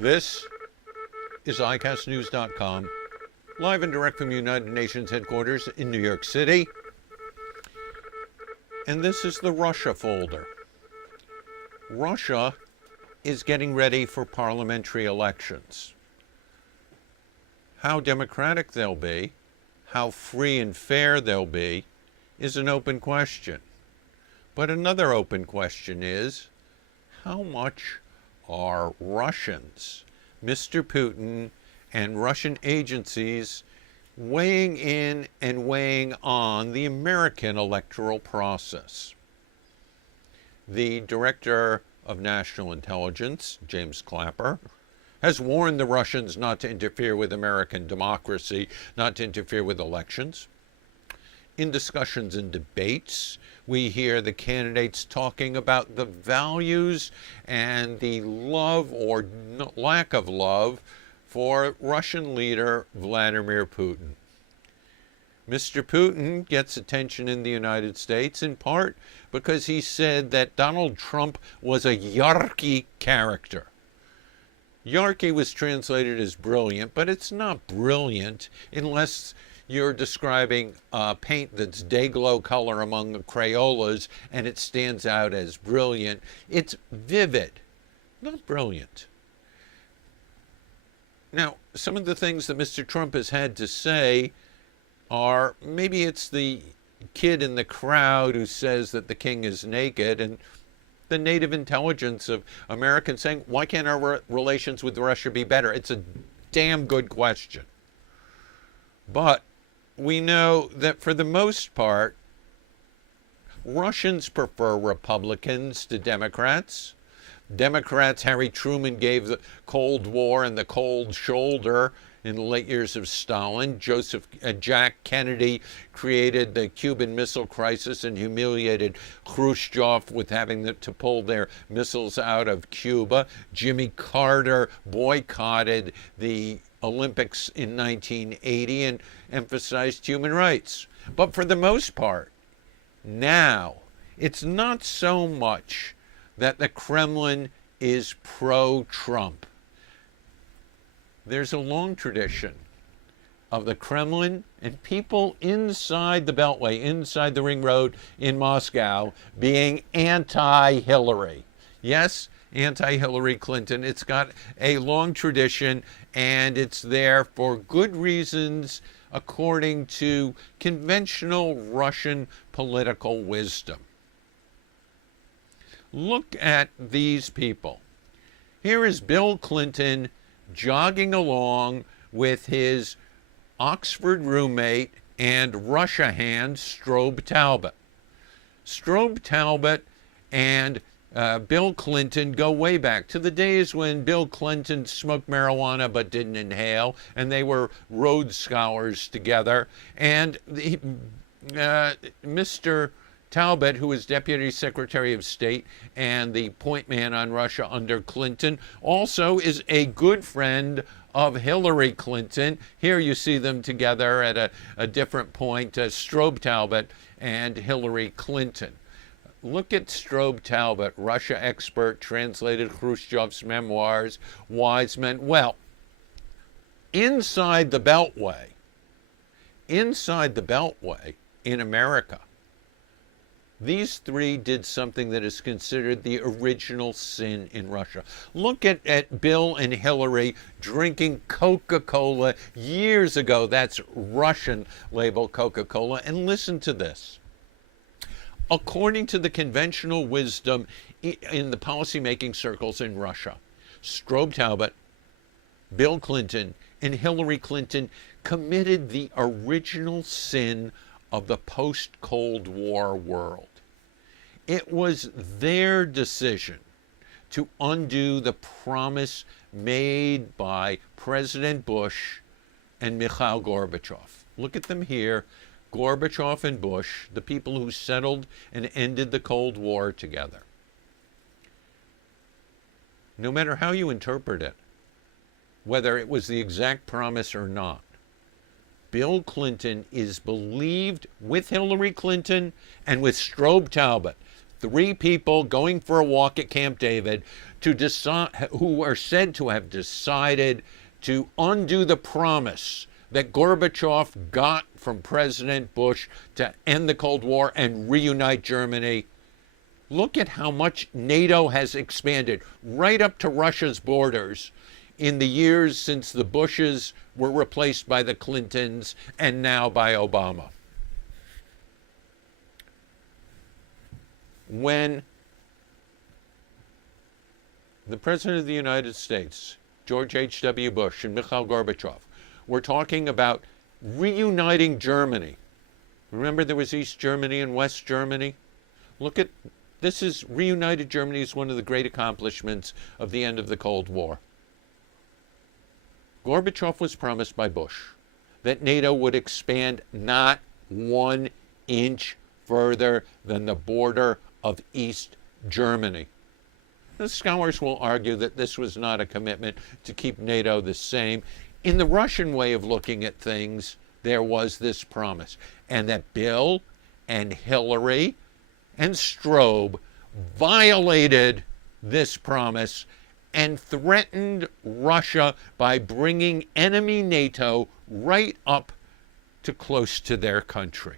This is iCastNews.com, live and direct from the United Nations headquarters in New York City. And this is the Russia folder. Russia is getting ready for parliamentary elections. How democratic they'll be, how free and fair they'll be, is an open question. But another open question is, how much are Russians, Mr. Putin, and Russian agencies weighing in and weighing on the American electoral process? The Director of National Intelligence, James Clapper, has warned the Russians not to interfere with American democracy, not to interfere with elections. In discussions and debates, we hear the candidates talking about the values and the love or lack of love for Russian leader Vladimir Putin. Mr. Putin gets attention in the United States in part because he said that Donald Trump was a Yarky character. Yarky was translated as brilliant, but it's not brilliant unless you're describing paint that's day-glow color among the Crayolas and it stands out as brilliant. It's vivid, not brilliant. Now, some of the things that Mr. Trump has had to say are, maybe it's the kid in the crowd who says that the king is naked, and the native intelligence of Americans saying, why can't our relations with Russia be better? It's a damn good question. But we know that for the most part, Russians prefer Republicans to Democrats. Democrats, Harry Truman gave the Cold War and the cold shoulder in the late years of Stalin. Jack Kennedy created the Cuban Missile Crisis and humiliated Khrushchev with having to pull their missiles out of Cuba. Jimmy Carter boycotted the Olympics in 1980 and emphasized human rights. But for the most part, now, it's not so much that the Kremlin is pro-Trump. There's a long tradition of the Kremlin and people inside the Beltway, inside the Ring Road in Moscow, being anti-Hillary. Yes, anti-Hillary Clinton. It's got a long tradition, and it's there for good reasons, according to conventional Russian political wisdom. Look at these people. Here is Bill Clinton jogging along with his Oxford roommate and Russia hand, Strobe Talbott. Strobe Talbott and Bill Clinton go way back to the days when Bill Clinton smoked marijuana but didn't inhale, and they were Rhodes Scholars together. And Mr. Talbott, who was Deputy Secretary of State and the point man on Russia under Clinton, also is a good friend of Hillary Clinton. Here you see them together at a different point, Strobe Talbott and Hillary Clinton. Look at Strobe Talbott, Russia expert, translated Khrushchev's memoirs, wise men. Well, inside the Beltway in America, these three did something that is considered the original sin in Russia. Look at Bill and Hillary drinking Coca-Cola years ago. That's Russian label Coca-Cola. And listen to this. According to the conventional wisdom in the policymaking circles in Russia, Strobe Talbott, Bill Clinton, and Hillary Clinton committed the original sin of the post-Cold War world. It was their decision to undo the promise made by President Bush and Mikhail Gorbachev. Look at them here, Gorbachev and Bush, the people who settled and ended the Cold War together. No matter how you interpret it, whether it was the exact promise or not, Bill Clinton is believed with Hillary Clinton and with Strobe Talbott 3 people going for a walk at Camp David to decide, who are said to have decided to undo the promise that Gorbachev got from President Bush to end the Cold War and reunite Germany. Look at how much NATO has expanded right up to Russia's borders in the years since the Bushes were replaced by the Clintons and now by Obama. When the President of the United States, George H.W. Bush, and Mikhail Gorbachev were talking about reuniting Germany. Remember there was East Germany and West Germany? Look at, this is, reunited Germany is one of the great accomplishments of the end of the Cold War. Gorbachev was promised by Bush that NATO would expand not 1 inch further than the border of East Germany. The scholars will argue that this was not a commitment to keep NATO the same. In the Russian way of looking at things, there was this promise, and that Bill and Hillary and Strobe violated this promise and threatened Russia by bringing enemy NATO right up to close to their country.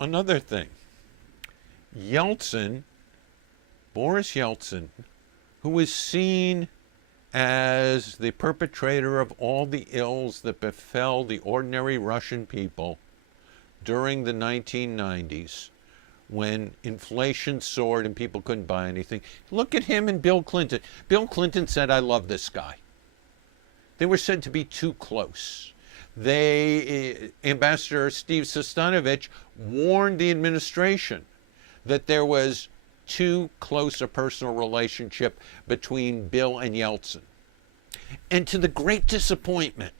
Another thing, Yeltsin, Boris Yeltsin, who was seen as the perpetrator of all the ills that befell the ordinary Russian people during the 1990s, when inflation soared and people couldn't buy anything. Look at him and Bill Clinton. Bill Clinton said, "I love this guy." They were said to be too close. Ambassador Steve Sestanovich warned the administration that there was too close a personal relationship between Bill and Yeltsin. And to the great disappointment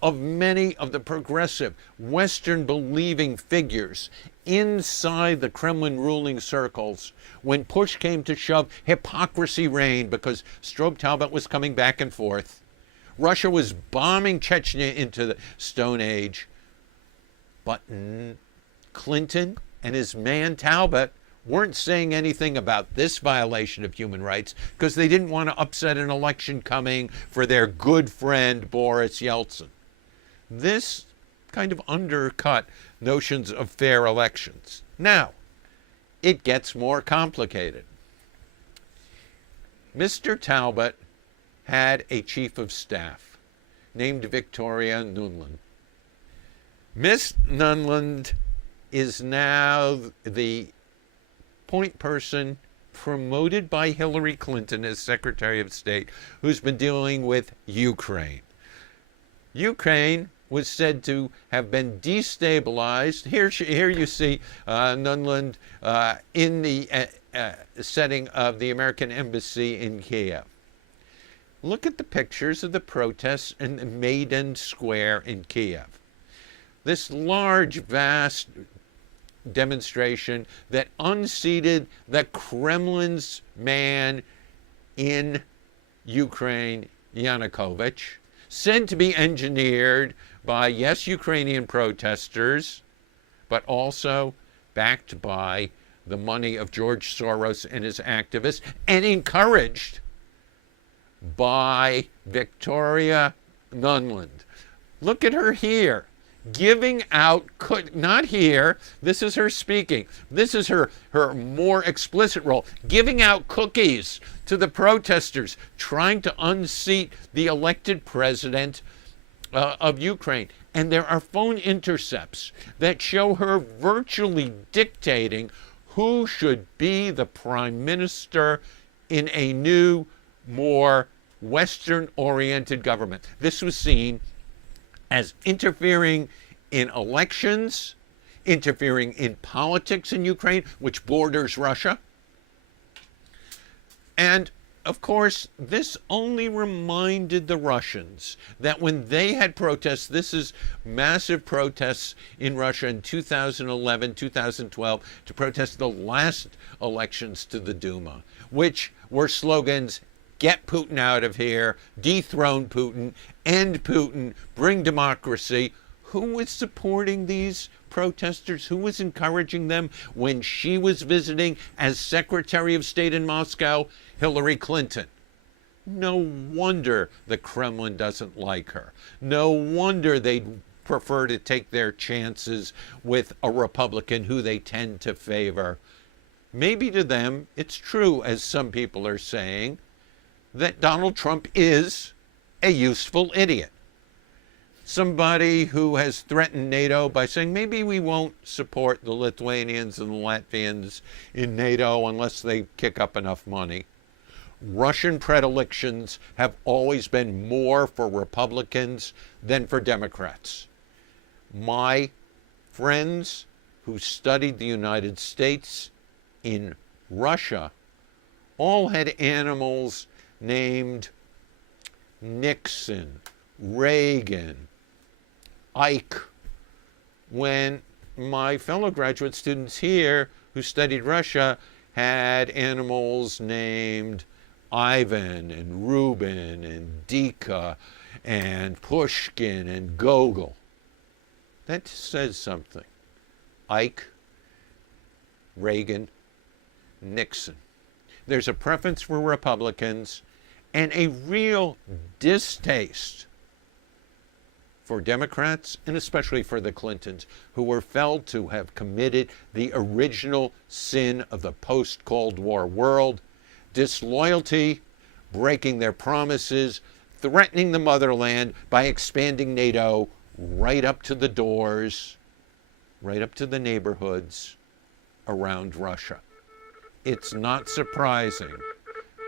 of many of the progressive, Western-believing figures inside the Kremlin ruling circles, when push came to shove, hypocrisy reigned because Strobe Talbot was coming back and forth. Russia was bombing Chechnya into the Stone Age. But Clinton and his man Talbot weren't saying anything about this violation of human rights because they didn't want to upset an election coming for their good friend Boris Yeltsin. This kind of undercut notions of fair elections. Now, it gets more complicated. Mr. Talbot had a chief of staff named Victoria Nuland. Miss Nuland is now the point person promoted by Hillary Clinton as Secretary of State, who's been dealing with Ukraine. Ukraine was said to have been destabilized. Here you see Nuland in the setting of the American Embassy in Kiev. Look at the pictures of the protests in the Maidan Square in Kiev. This large, vast demonstration that unseated the Kremlin's man in Ukraine, Yanukovych, said to be engineered by, yes, Ukrainian protesters, but also backed by the money of George Soros and his activists, and encouraged by Victoria Nuland. Look at her here, giving out, not here, this is her speaking, this is her more explicit role, giving out cookies to the protesters, trying to unseat the elected president of Ukraine. And there are phone intercepts that show her virtually dictating who should be the prime minister in a new, more Western-oriented government. This was seen as interfering in elections, interfering in politics in Ukraine, which borders Russia. And, of course, this only reminded the Russians that when they had protests, this is massive protests in Russia in 2011, 2012, to protest the last elections to the Duma, which were slogans, get Putin out of here, dethrone Putin, end Putin, bring democracy. Who was supporting these protesters? Who was encouraging them when she was visiting as Secretary of State in Moscow? Hillary Clinton. No wonder the Kremlin doesn't like her. No wonder they'd prefer to take their chances with a Republican who they tend to favor. Maybe to them, it's true, as some people are saying, that Donald Trump is a useful idiot. Somebody who has threatened NATO by saying maybe we won't support the Lithuanians and the Latvians in NATO unless they kick up enough money. Russian predilections have always been more for Republicans than for Democrats. My friends who studied the United States in Russia all had animals named Nixon, Reagan, Ike. When my fellow graduate students here who studied Russia had animals named Ivan and Rubin and Dika and Pushkin and Gogol. That says something. Ike, Reagan, Nixon. There's a preference for Republicans and a real distaste for Democrats, and especially for the Clintons, who were felt to have committed the original sin of the post-Cold War world: disloyalty, breaking their promises, threatening the motherland by expanding NATO right up to the doors, right up to the neighborhoods around Russia. It's not surprising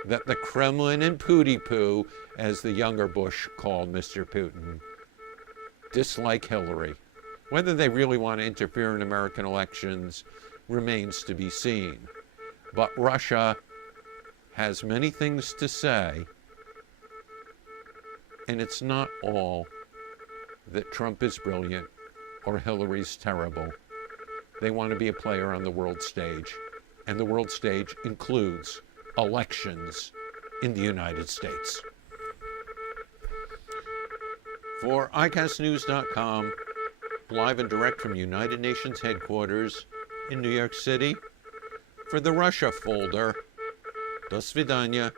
that the Kremlin and Pootie-Poo, as the younger Bush called Mr. Putin, dislike Hillary. Whether they really want to interfere in American elections remains to be seen. But Russia has many things to say, and it's not all that Trump is brilliant or Hillary's terrible. They want to be a player on the world stage, and the world stage includes elections in the United States. For ICASTnews.com, live and direct from United Nations headquarters in New York City, for the Russia folder, до свидания.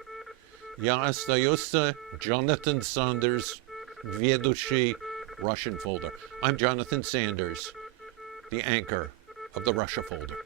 Я остаюсь Jonathan Sanders, ведущий Russian folder. I'm Jonathan Sanders, the anchor of the Russia folder.